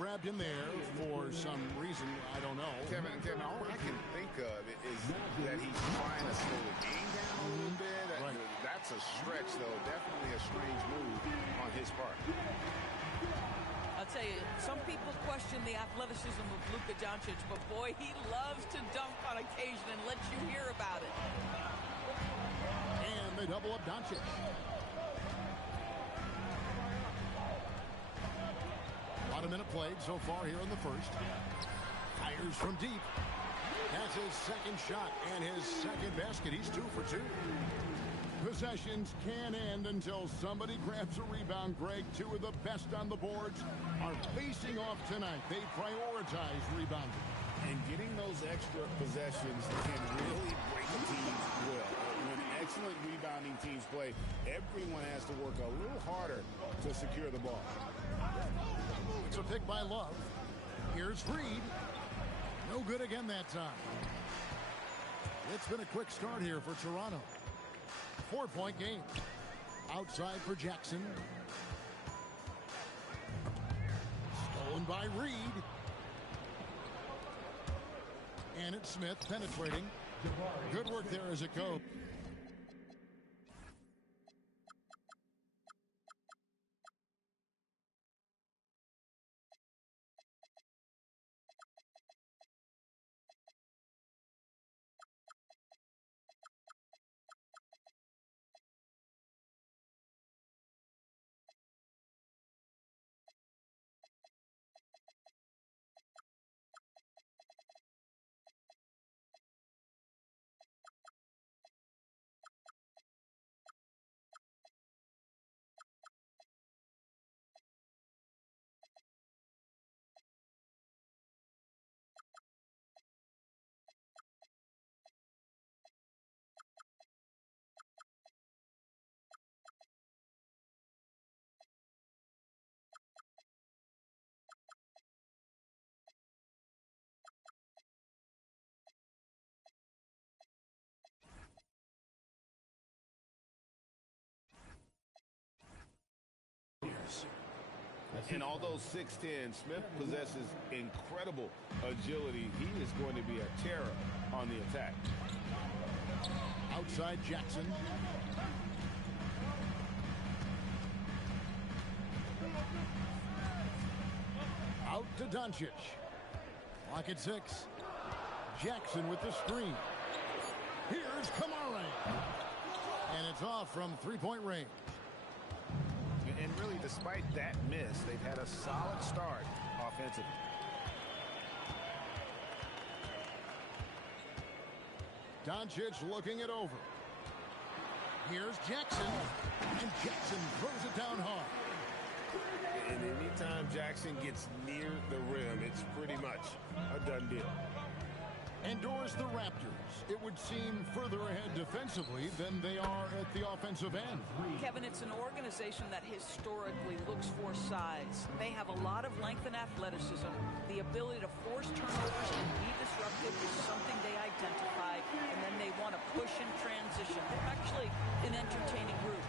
grabbed him there for some reason. I don't know. Kevin, all I can think of is that he's trying to slow the game down a little bit. Right. That's a stretch, though. Definitely a strange move on his part. I'll tell you, some people question the athleticism of Luka Doncic, but boy, he loves to dunk on occasion and let you hear about it. And they double up Doncic. About a minute played so far here in the first. Fires from deep. That's his second shot and his second basket. He's 2 for 2. Possessions can end until somebody grabs a rebound, Greg. Two of the best on the boards are facing off tonight. They prioritize rebounding. And getting those extra possessions can really break a team's will. When excellent rebounding teams play, everyone has to work a little harder to secure the ball. It's a pick by Love. Here's Reed. No good again that time. It's been a quick start here for Toronto. 4-point game. Outside for Jackson. Stolen by Reed. And it's Smith penetrating. Good work there as it goes. And although 6'10", Smith possesses incredible agility, he is going to be a terror on the attack. Outside Jackson. Out to Doncic. Clock at 6. Jackson with the screen. Here's Kamara. And it's off from three-point range. And really, despite that miss, they've had a solid start offensively. Doncic looking it over. Here's Jackson. And Jackson throws it down hard. And anytime Jackson gets near the rim, it's pretty much a done deal. Endures the Raptors. It would seem further ahead defensively than they are at the offensive end. Kevin, it's an organization that historically looks for size. They have a lot of length and athleticism. The ability to force turnovers and be disruptive is something they identify, and then they want to push in transition. They're actually an entertaining group.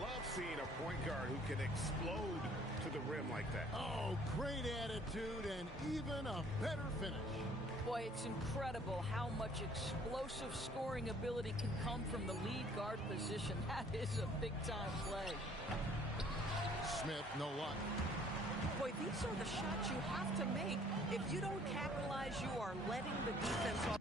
Love seeing a point guard who can explode to the rim like that. Oh, great attitude and even a better finish. Boy, it's incredible how much explosive scoring ability can come from the lead guard position. That is a big-time play. Smith, no luck. Boy, these are the shots you have to make. If you don't capitalize, you are letting the defense off.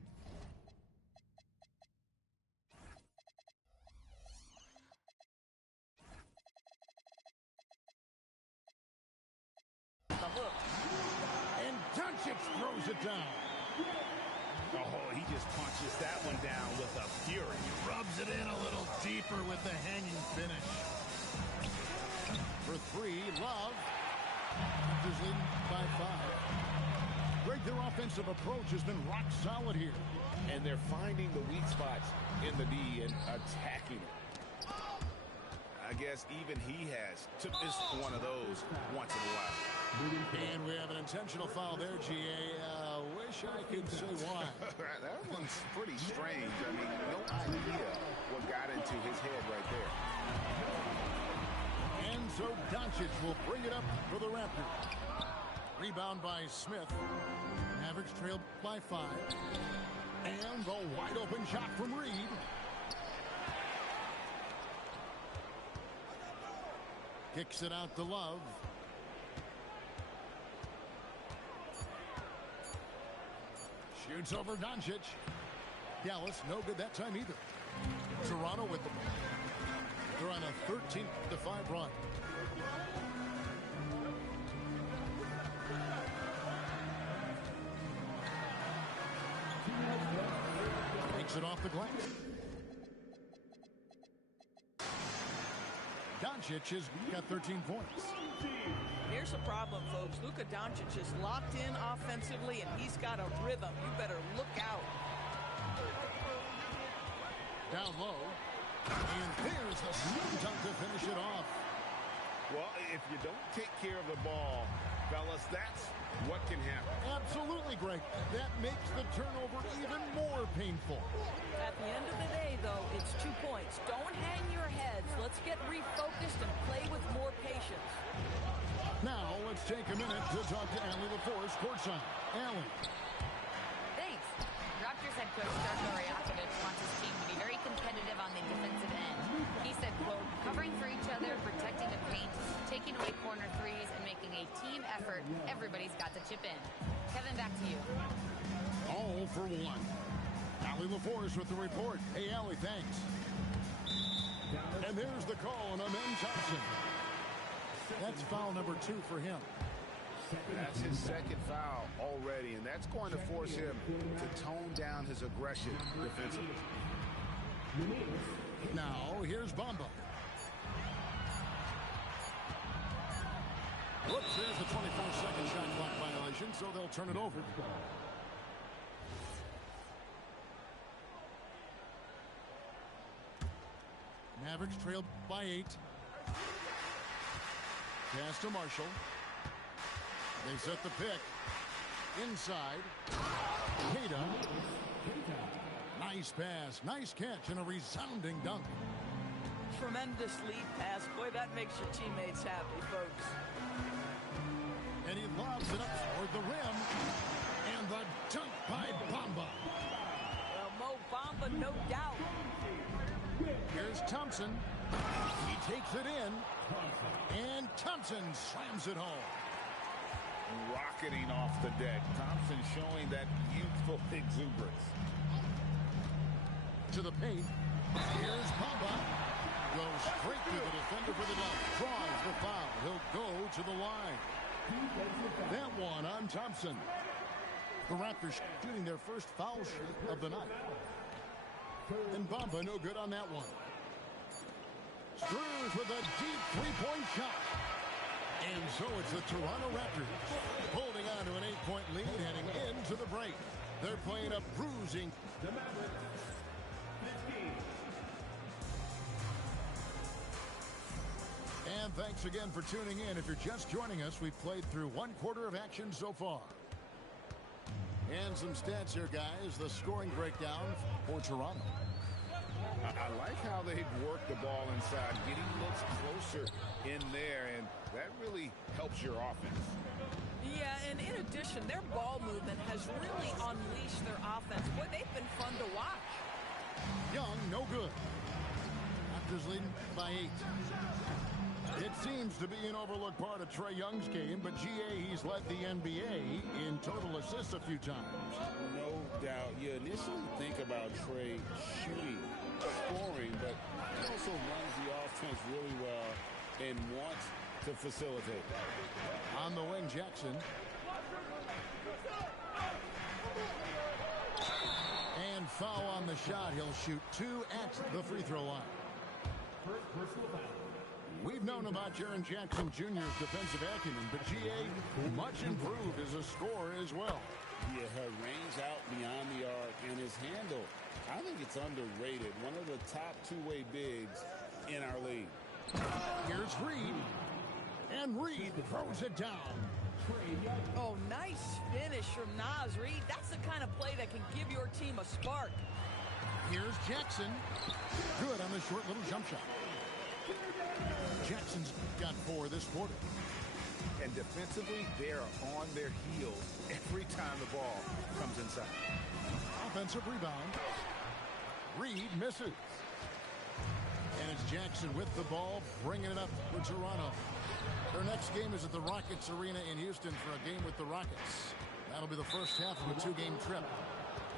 And Doncic throws it down. Oh, he just punches that one down with a fury. Rubs it in a little deeper with the hanging finish. For 3, Love. Is in by 5. Greg, their offensive approach has been rock solid here. And they're finding the weak spots in the D and attacking it. I guess even he has to miss one of those once in a while. And we have an intentional foul there, GA. Wish I could say why. That one's pretty strange. I mean, no idea what got into his head right there. And so Doncic will bring it up for the Raptors. Rebound by Smith. Mavericks trailed by 5. And the wide open shot from Reed. Kicks it out to Love. Shoots over Doncic. Dallas, no good that time either. Toronto with the ball. They're on a 13-5 run. Takes it off the glass. Doncic has got 13 points. Here's the problem, folks. Luka Doncic is locked in offensively, and he's got a rhythm. You better look out. Down low. And there's the slam dunk to finish it off. Well, if you don't take care of the ball, fellas, that's what can happen. Absolutely, Greg. That makes the turnover even more painful. At the end of the day, though, it's 2 points. Don't hang your heads. Let's get refocused and play with more patience. Now, let's take a minute to talk to Allie LaForce courtside. Allie. Thanks. Raptors head coach Darko Rajakovic wants his team to be very competitive on the defensive end. He said, quote, covering for each other, protecting the paint, taking away corner threes, and making a team effort. Everybody's got to chip in. Kevin, back to you. All for one. Allie LaForce with the report. Hey, Allie, thanks. And there's the call on Amen Thompson. That's foul number 2 for him. That's his second foul already, and that's going to force him to tone down his aggression defensively. Now, here's Bamba. Whoops, there's a 24-second shot clock violation, so they'll turn it over. Mavericks trailed by 8. Pass to Marshall. They set the pick. Inside. Keita. Nice pass. Nice catch and a resounding dunk. Tremendous lead pass. Boy, that makes your teammates happy, folks. And he lobs it up toward the rim. And the dunk by Bamba. Well, Mo Bamba, no doubt. Here's Thompson. He takes it in. And Thompson slams it home. Rocketing off the deck. Thompson showing that youthful exuberance. To the paint. Here's Bamba. Goes straight to the defender for the dunk. Draws the foul. He'll go to the line. That one on Thompson. The Raptors shooting their first foul shot of the night. And Bamba no good on that one. Screws with a deep three-point shot. And so it's the Toronto Raptors holding on to an 8-point lead heading into the break. They're playing a bruising. The Mavericks. And thanks again for tuning in. If you're just joining us, we've played through 1/4 of action so far. And some stats here, guys. The scoring breakdown for Toronto. I like how they've worked the ball inside, getting looks closer in there, and that really helps your offense. Yeah, and in addition, their ball movement has really unleashed their offense. Boy, they've been fun to watch. Young, no good. Raptors leading by 8. It seems to be an overlooked part of Trae Young's game, but GA, he's led the NBA in total assists a few times. No doubt. You initially think about Trae shooting, scoring, but he also runs the offense really well and wants to facilitate. On the wing, Jackson. And foul on the shot. He'll shoot 2 at the free throw line. We've known about Jaren Jackson Jr.'s defensive acumen, but GA much improved as a scorer as well. Yeah, her range out beyond the arc and his handle, I think it's underrated. One of the top two-way bigs in our league. Here's Reed. And Reed throws it down. Oh, nice finish from Naz Reid. That's the kind of play that can give your team a spark. Here's Jackson. Good on the short little jump shot. Jackson's got 4 this quarter. And defensively, they're on their heels every time the ball comes inside. Offensive rebound. Reed misses. And it's Jackson with the ball, bringing it up for Toronto. Their next game is at the Rockets Arena in Houston for a game with the Rockets. That'll be the first half of a two-game trip.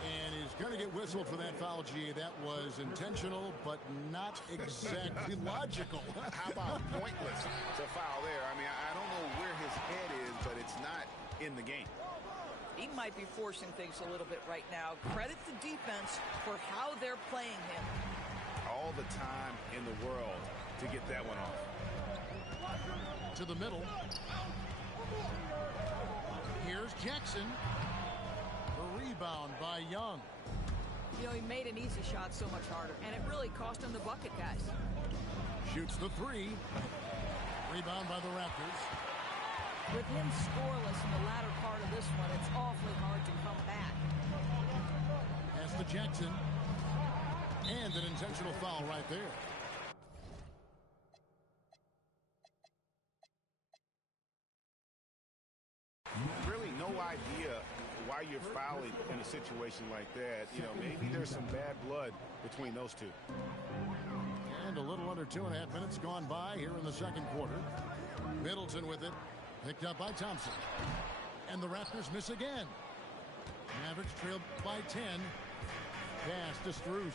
And he's going to get whistled for that foul, G. That was intentional, but not exactly logical. How about pointless to foul there? I mean, I don't know where his head is, but it's not in the game. He might be forcing things a little bit right now. Credit the defense for how they're playing him. All the time in the world to get that one off. To the middle. Here's Jackson. The rebound by Young. You know, he made an easy shot so much harder, and it really cost him the bucket, guys. Shoots the three. Rebound by the Raptors. With him scoreless in the latter part of this one, it's awfully hard to come back. Pass to Jackson. And an intentional foul right there. Really no idea why you're fouling in a situation like that. You know, maybe there's some bad blood between those two. And a little under 2.5 minutes gone by here in the second quarter. Middleton with it. Picked up by Thompson. And the Raptors miss again. Mavericks trailed by 10. Pass to Strus.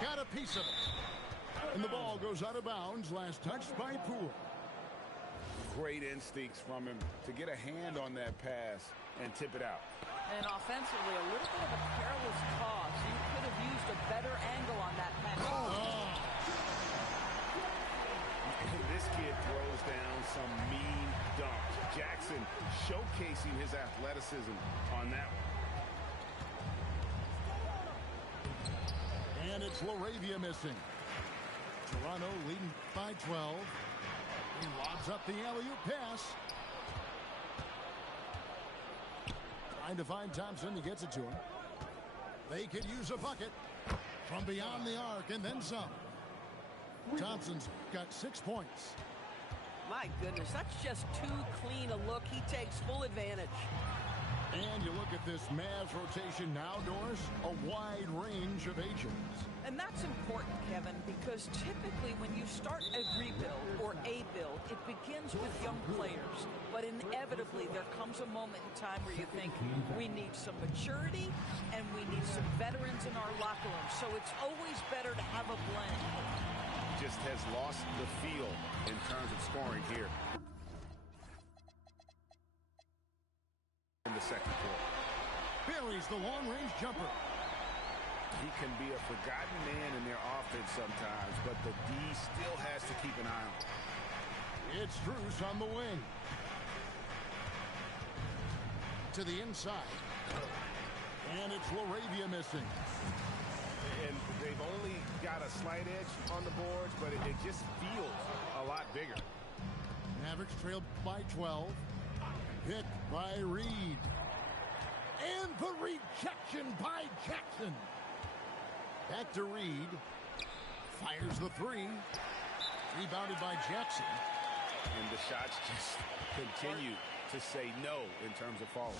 Got a piece of it. And the ball goes out of bounds. Last touched by Poole. Great instincts from him to get a hand on that pass and tip it out. And offensively, a little bit of a careless toss. You could have used a better angle on that pass. Oh. This kid throws down some mean dunks. Jackson showcasing his athleticism on that one. And it's LaRavia missing. Toronto leading by 12. He lobs up the alley-oop pass. Trying to find Thompson. He gets it to him. They could use a bucket from beyond the arc and then some. Thompson's got 6 points. My goodness, that's just too clean a look. He takes full advantage. And you look at this Mavs rotation now, Doris, a wide range of ages. And that's important, Kevin, because typically when you start a rebuild or a build, it begins with young players. But inevitably, there comes a moment in time where you think, we need some maturity and we need some veterans in our locker room. So it's always better to have a blend. Just has lost the feel in terms of scoring here in the second quarter. Buries the long-range jumper. He can be a forgotten man in their offense sometimes, but the D still has to keep an eye on him. It's Strus on the wing. To the inside. And it's LaRavia missing. And they've only got a slight edge on the boards, but it just feels a lot bigger. Mavericks trailed by 12. Hit by Reed. And the rejection by Jackson. Back to Reed. Fires the three. Rebounded by Jackson. And the shots just continue to say no in terms of falling.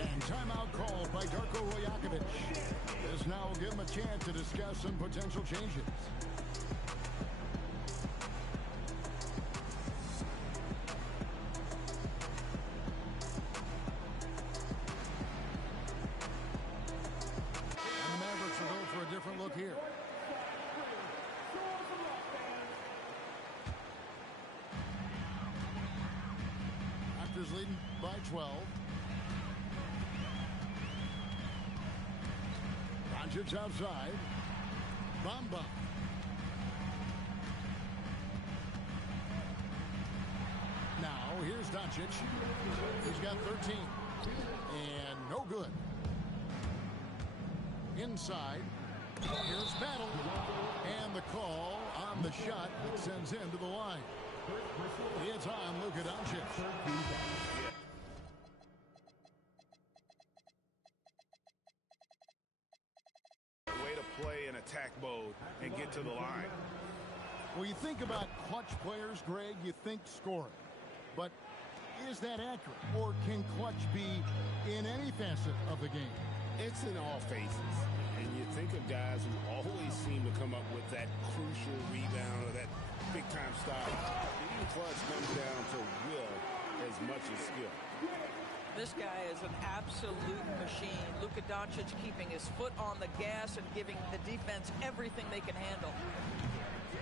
And timeout called by Darko Rajakovic. This now will give him a chance to discuss some potential changes. And the Mavericks will go for a different look here. Raptors leading by 12. Doncic outside. Bamba. Now, here's Doncic. He's got 13. And no good. Inside. Here's Battle. And the call on the shot that sends him to the line. It's on Luka Doncic. Way to play in attack mode and get to the line. Well, you think about clutch players, Greg, you think scoring. But is that accurate? Or can clutch be in any facet of the game? It's in all phases. And you think of guys who always seem to come up with that crucial rebound or that big-time stop. Being clutch comes down to will as much as skill. This guy is an absolute machine. Luka Doncic keeping his foot on the gas and giving the defense everything they can handle.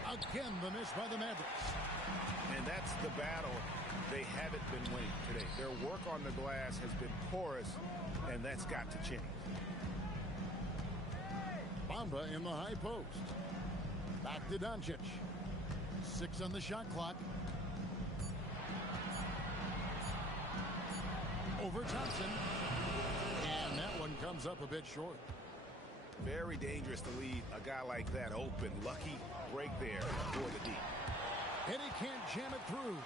Again, the miss by the Mavericks. And that's the battle they haven't been winning today. Their work on the glass has been porous, and that's got to change. Bamba in the high post. Back to Doncic. 6 on the shot clock. Over Thompson. And that one comes up a bit short. Very dangerous to leave a guy like that open. Lucky break there for the deep. And he can't jam it through.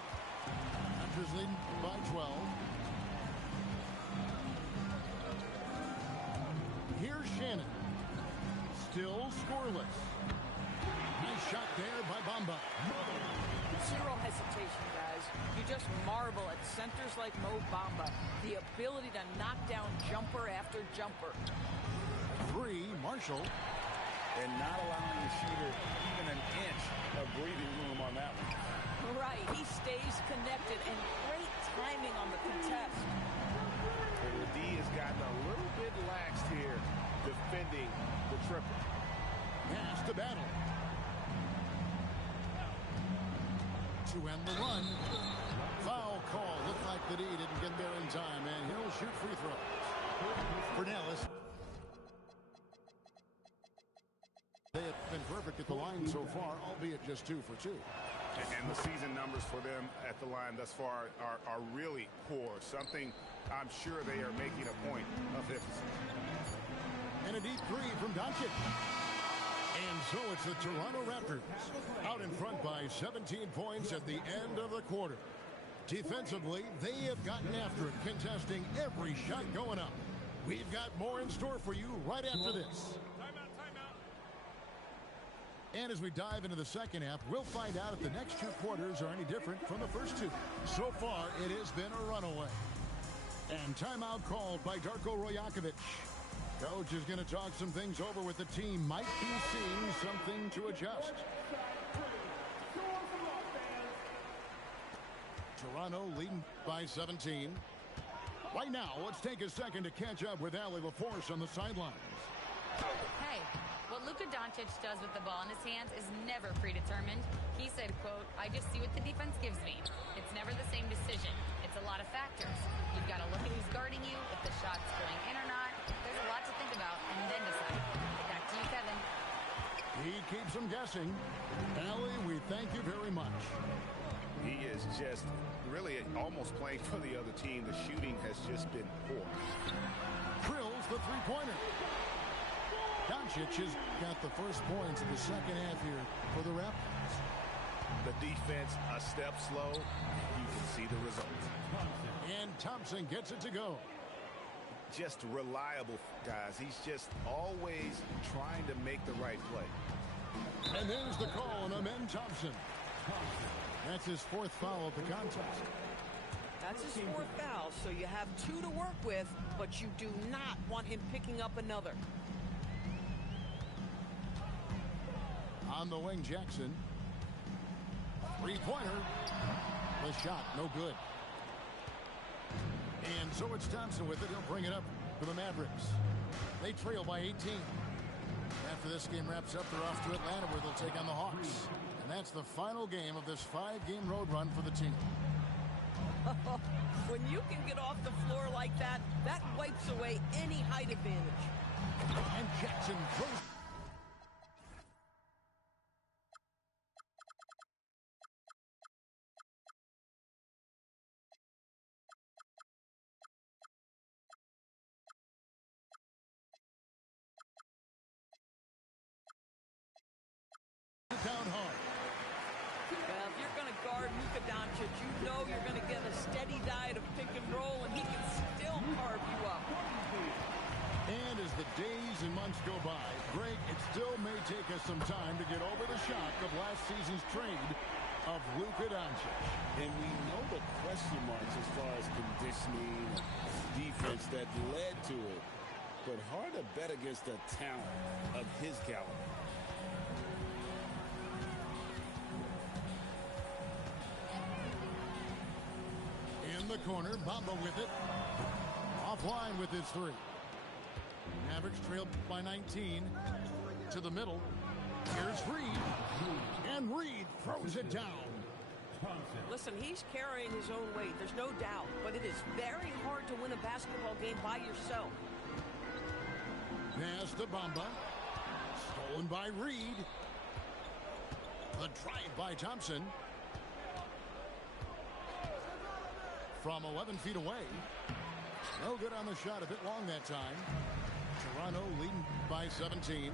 Raptors leading by 12. Here's Shannon. Still scoreless. Nice shot there by Bamba. Zero hesitation, guys. You just marvel at centers like Mo Bamba. The ability to knock down jumper after jumper. 3, Marshall. And not allowing the shooter even an inch of breathing room on that one. Right, he stays connected and great timing on the contest. And the D has gotten a little bit laxed here defending the triple. Has to battle. To end the run. Foul call. Looked like the D didn't get there in time, and he'll shoot free throws. For Dallas. They have been perfect at the line so far, albeit just 2 for 2. And the season numbers for them at the line thus far are really poor. Something I'm sure they are making a point of emphasis. And a deep 3 from Doncic. And so it's the Toronto Raptors out in front by 17 points at the end of the quarter. Defensively, they have gotten after it, contesting every shot going up. We've got more in store for you right after this. And as we dive into the second half, we'll find out if the next 2 quarters are any different from the first 2. So far, it has been a runaway. And timeout called by Darko Rajakovic. Coach is going to talk some things over with the team. Might be seeing something to adjust. Toronto leading by 17. Right now, let's take a second to catch up with Allie LaForce on the sidelines. Hey, what Luka Doncic does with the ball in his hands is never predetermined. He said, quote, "I just see what the defense gives me. It's never the same decision. It's a lot of factors. You've got to look at who's guarding you, if the shot's going in or not. There's a lot to think about, and then decide." Back to you, Kevin. He keeps them guessing. Allie, we thank you very much. He is just really almost playing for the other team. The shooting has just been poor. Drills the three-pointer. Doncic has got the first points in the second half here for the Raptors. The defense a step slow. You can see the result. And Thompson gets it to go. Just reliable, guys. He's just always trying to make the right play. And there's the call on Amen Thompson. That's his 4th foul of the contest. That's his 4th foul, so you have 2 to work with, but you do not want him picking up another. On the wing, Jackson. 3-pointer. The shot, no good. And so it's Thompson with it. He'll bring it up for the Mavericks. They trail by 18. After this game wraps up, they're off to Atlanta where they'll take on the Hawks. And that's the final game of this 5-game road run for the team. When you can get off the floor like that, that wipes away any height advantage. And Jackson throws. Down hard. Well, if you're going to guard Luka Doncic, you know you're going to get a steady diet of pick and roll, and he can still carve you up. And as the days and months go by, Greg, it still may take us some time to get over the shock of last season's trade of Luka Doncic. And we know the question marks as far as conditioning and defense that led to it. But hard to bet against the talent of his caliber. In the corner, Bamba with it. Offline with his three. Mavericks trailed by 19. To the middle. Here's Reed. And Reed throws it down. Listen, he's carrying his own weight. There's no doubt. But it is very hard to win a basketball game by yourself. Pass to Bamba. Stolen by Reed. The drive by Thompson. From 11 feet away. No good on the shot. A bit long that time. Toronto leading by 17.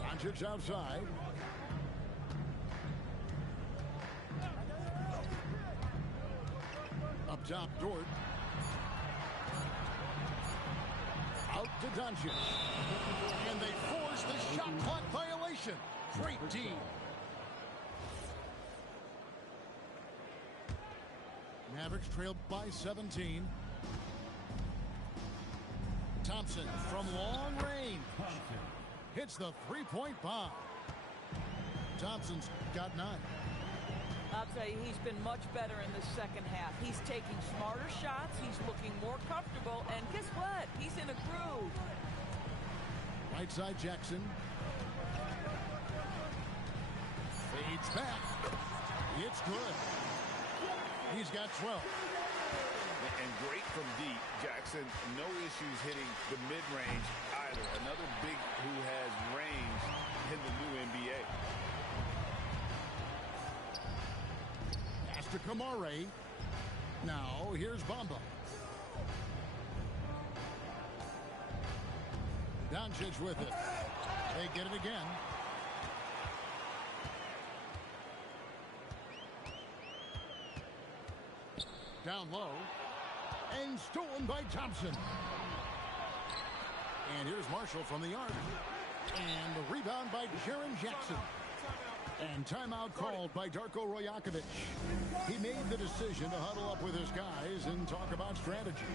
Doncic outside. Up top, Dort. Out to Doncic. And they force the shot clock violation. Great D. Mavericks trailed by 17. Thompson from long range. Hits the three-point bomb. Thompson's got 9. I'll tell you, he's been much better in the second half. He's taking smarter shots. He's looking more comfortable. And guess what? He's in a groove. Right side, Jackson. Fades back. It's good. He's got 12. And great from deep. Jackson, no issues hitting the mid-range either. Another big who has range in the new NBA. Pass to Kamare. Now, here's Bamba. Doncic with it. They get it again. Down low. And stolen by Thompson. And here's Marshall from the arc. And the rebound by Jaren Jackson. And timeout called by Darko Rajakovic. He made the decision to huddle up with his guys and talk about strategy.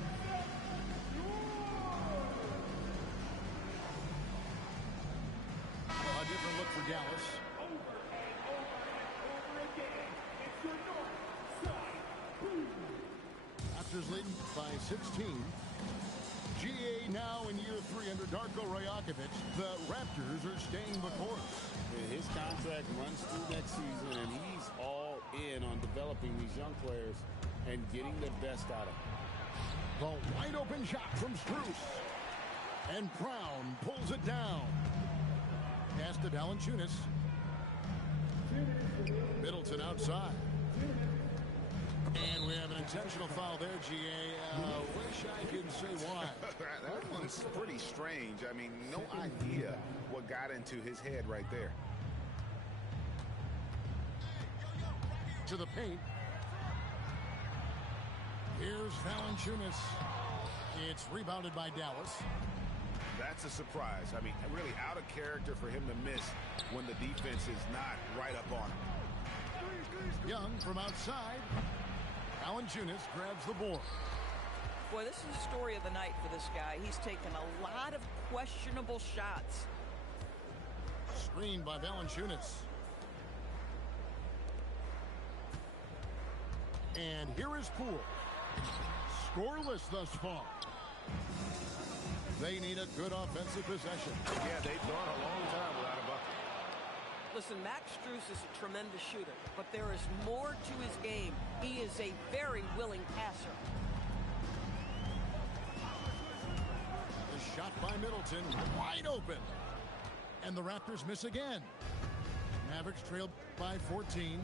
A different look for Dallas. Raptors leading by 16. GA now in year 3 under Darko Rajakovic. The Raptors are staying the course. His contract runs through next season, and he's all in on developing these young players and getting the best out of them. The wide open shot from Strus. And Brown pulls it down. Pass to Valanciunas. Middleton outside. And we have an intentional foul there, GA. Wish I could say why. That one's pretty strange. I mean, no idea what got into his head right there. To the paint. Here's Valanciunas. It's rebounded by Dallas. That's a surprise. I mean, really out of character for him to miss when the defense is not right up on him. Young from outside. Valanciunas grabs the board. Boy, this is the story of the night for this guy. He's taken a lot of questionable shots. Screened by Valanciunas. And here is Poole. Scoreless thus far. They need a good offensive possession. Yeah, they've gone a long time without a bucket. Listen, Max Strus is a tremendous shooter, but there is more to his game. He is a very willing passer. The shot by Middleton, wide open. And the Raptors miss again. Mavericks trailed by 14.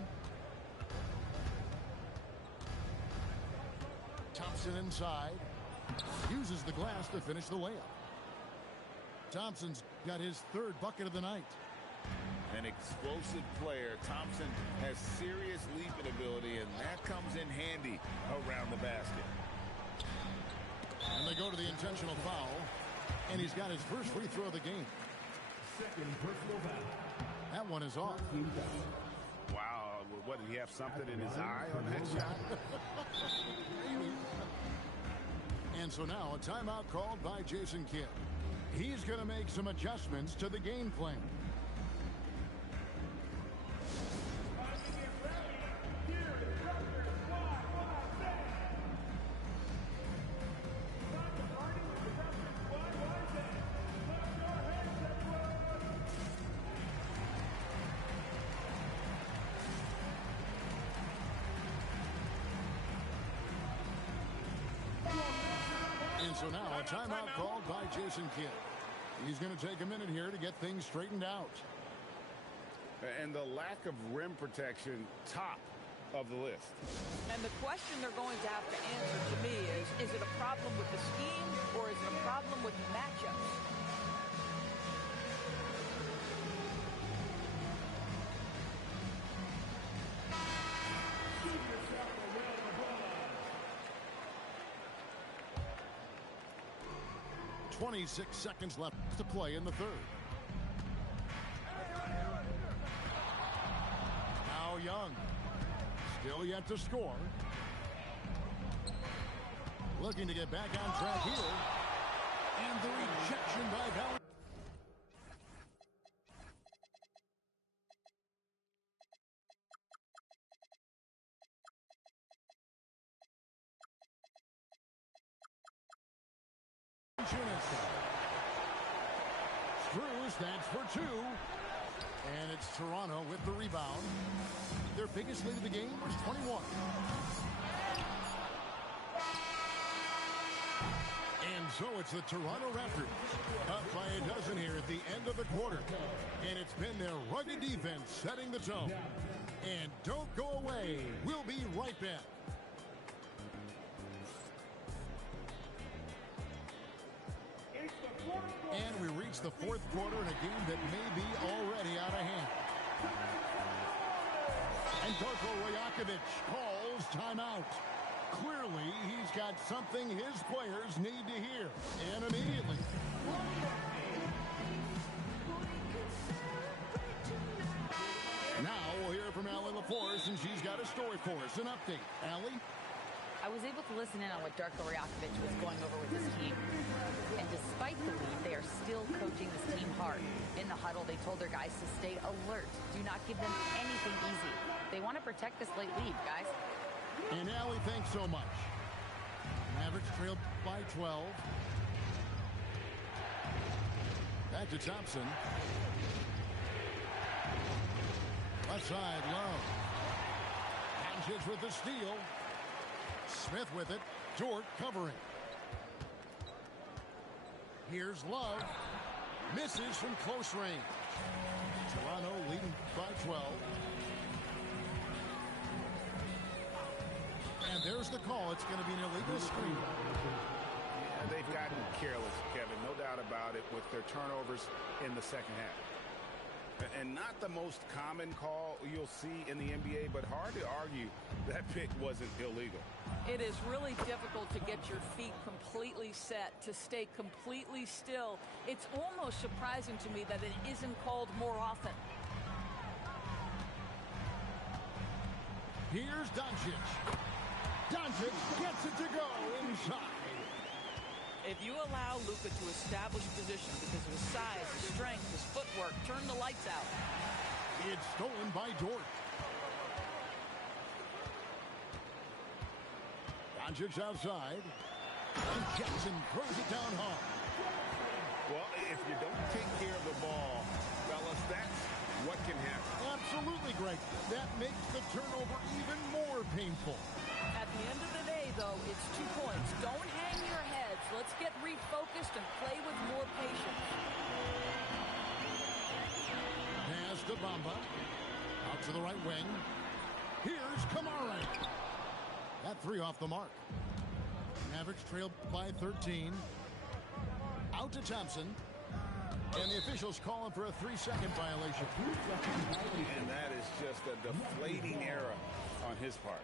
Thompson inside. Uses the glass to finish the layup. Thompson's got his 3rd bucket of the night. An explosive player. Thompson has serious leaping ability, and that comes in handy around the basket. And they go to the intentional foul. And he's got his first free throw of the game. Second personal foul. That one is off. Wow. What, did he have something in his eye on that shot? And so now a timeout called by Jason Kidd. He's going to make some adjustments to the game plan. And so now a timeout called by Jason Kidd. He's going to take a minute here to get things straightened out. And the lack of rim protection, top of the list. And the question they're going to have to answer to me is it a problem with the scheme or is it a problem with matchups? Give yourself a round of applause. 26 seconds left to play in the third. Now Young. Still yet to score. Looking to get back on track here. And the rejection by Valley. Drew stands for two. And it's Toronto with the rebound. Their biggest lead of the game was 21. And so it's the Toronto Raptors up by a dozen here at the end of the quarter. And it's been their rugged defense setting the tone. And don't go away. We'll be right back. And we reach the fourth quarter in a game that may be already out of hand. And Darko Rajakovic calls timeout. Clearly, he's got something his players need to hear, and immediately. Now we'll hear from Allie LaForce, and she's got a story for us. An update. Allie? I was able to listen in on what Darko Rajakovic was going over with his team. And despite the lead, they are still coaching this team hard. In the huddle, they told their guys to stay alert. Do not give them anything easy. They want to protect this late lead, guys. And Allie, thanks so much. Mavericks trailed by 12. Back to Thompson. Left side, Love. Doncic with the steal. Smith with it. Dort covering. Here's Love. Misses from close range. Toronto leading by 12. And there's the call. It's going to be an illegal screen. Yeah, they've gotten careless, Kevin, no doubt about it, with their turnovers in the second half. And not the most common call you'll see in the NBA, but hard to argue that pick wasn't illegal. It is really difficult to get your feet completely set, to stay completely still. It's almost surprising to me that it isn't called more often. Here's Doncic. Doncic gets it to go inside. If you allow Luka to establish position because of his size, his strength, his footwork, turn the lights out. It's stolen by Dort. Doncic outside. And Jackson throws it down hard. Well, if you don't take care of the ball, fellas, that's what can happen. Absolutely, Greg. That makes the turnover even more painful. At the end of the day, though, it's 2 points. Don't hang your heads. Let's get refocused and play with more patience. Pass to Bamba. Out to the right wing. Here's Kamara. That three off the mark. Mavericks trailed by 13. Out to Thompson. And the officials calling for a 3-second violation. And that is just a deflating error on his part.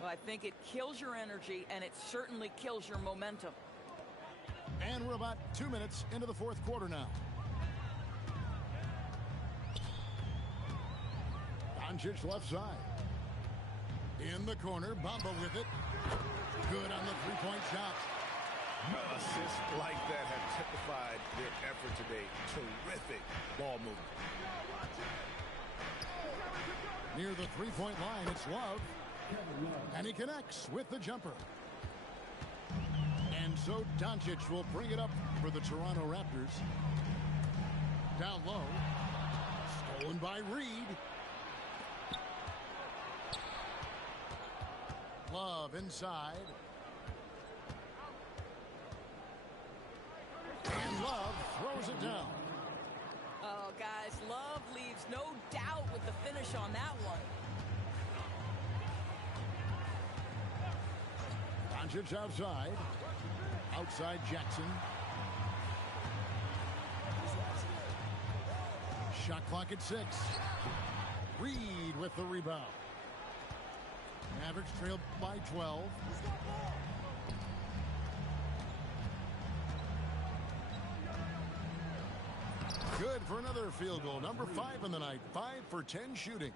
Well, I think it kills your energy, and it certainly kills your momentum. And we're about 2 minutes into the fourth quarter now. Doncic left side. In the corner, Bamba with it. Good on the three-point shot. Assists like that have typified their effort today. Terrific ball movement. Near the three-point line, it's Love. And he connects with the jumper. And so Doncic will bring it up for the Toronto Raptors. Down low. Stolen by Reed. Love inside. And Love throws it down. Oh, guys, Love leaves no doubt with the finish on that one. Doncic outside. Outside Jackson. Shot clock at 6. Reed with the rebound. Mavericks trailed by 12. Good for another field goal. Number 5 in the night. 5 for 10 shooting.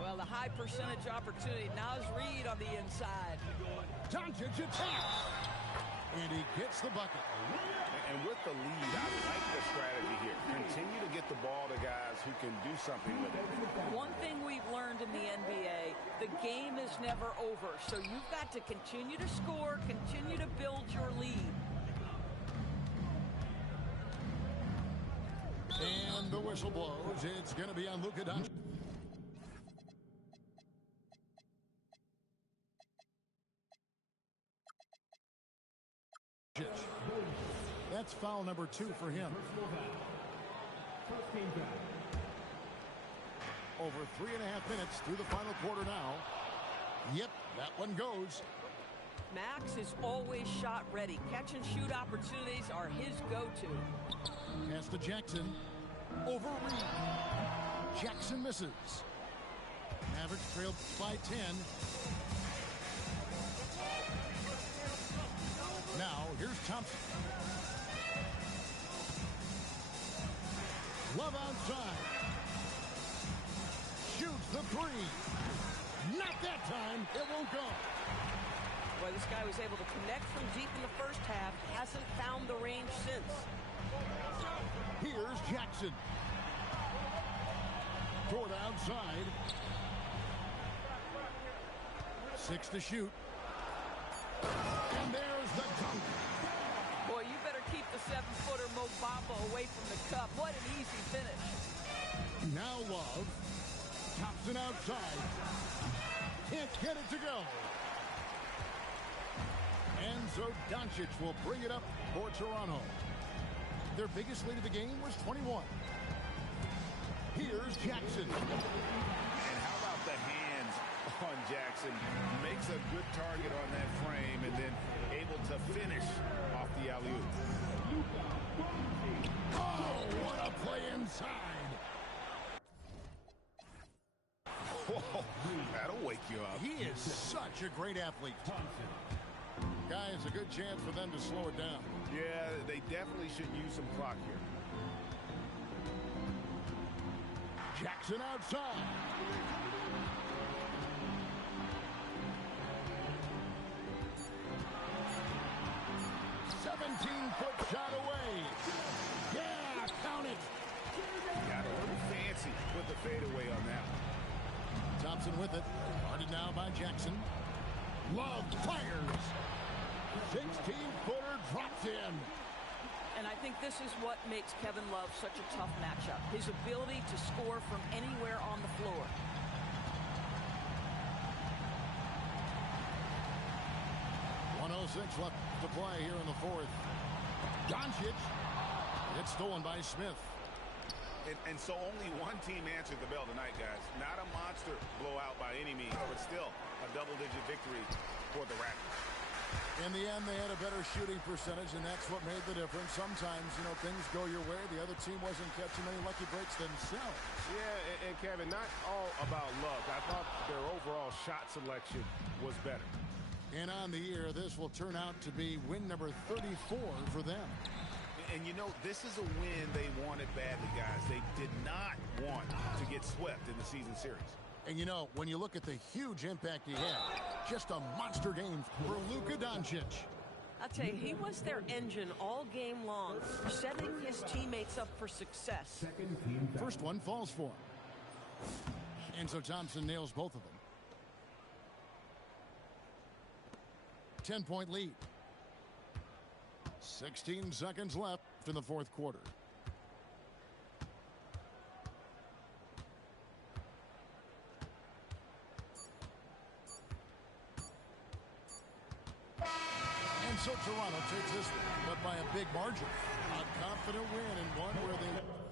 Well, the high percentage opportunity. Now is Reed on the inside. Doncic attacks. And he gets the bucket. And with the lead, I like the strategy here. Continue to get the ball to guys who can do something with it. One thing we've learned in the NBA, the game is never over. So you've got to continue to score, continue to build your lead. And the whistle blows. It's going to be on Luka Doncic. That's foul number 2 for him. Over 3.5 minutes through the final quarter now. Yep, that one goes. Max is always shot ready. Catch and shoot opportunities are his go-to. Pass to Jackson. Over Reed. Jackson misses. Mavericks trailed by 10. Now, here's Thompson. Love outside. Shoots the 3. Not that time. It won't go. Boy, this guy was able to connect from deep in the first half. Hasn't found the range since. Here's Jackson. Toward outside. 6 to shoot. And there's the dunk. Boy, you better keep the 7-footer Mo Bamba away from the cup. What an easy finish. Now Love. Thompson outside. Can't get it to go. And so Doncic will bring it up for Toronto. Their biggest lead of the game was 21. Here's Jackson. And how about the hands on Jackson? Makes a good target on that frame and then able to finish off the alley-oop. Oh, what a play inside. Whoa, that'll wake you up. He is such a great athlete. Guys, a good chance for them to slow it down. Yeah, they definitely should use some clock here. Jackson outside. Foot shot away. Yeah, count it. Got a little fancy with the fadeaway on that one. Thompson with it. Guarded now by Jackson. Love fires. 16-footer drops in. And I think this is what makes Kevin Love such a tough matchup. His ability to score from anywhere on the floor. .106 left to play here in the fourth. Doncic. It's stolen by Smith. And so only one team answered the bell tonight, guys. Not a monster blowout by any means, but still a double-digit victory for the Raptors. In the end, they had a better shooting percentage, and that's what made the difference. Sometimes, you know, things go your way. The other team wasn't catching many lucky breaks themselves. Yeah, and Kevin, not all about luck. I thought their overall shot selection was better. And on the year, this will turn out to be win number 34 for them. And, you know, this is a win they wanted badly, guys. They did not want to get swept in the season series. And, you know, when you look at the huge impact he had, just a monster game for Luka Doncic. I'll tell you, he was their engine all game long, setting his teammates up for success. First one falls for him. And so Thompson nails both of them. 10-point lead. 16 seconds left in the fourth quarter. And so Toronto takes this, but by a big margin. A confident win and one where they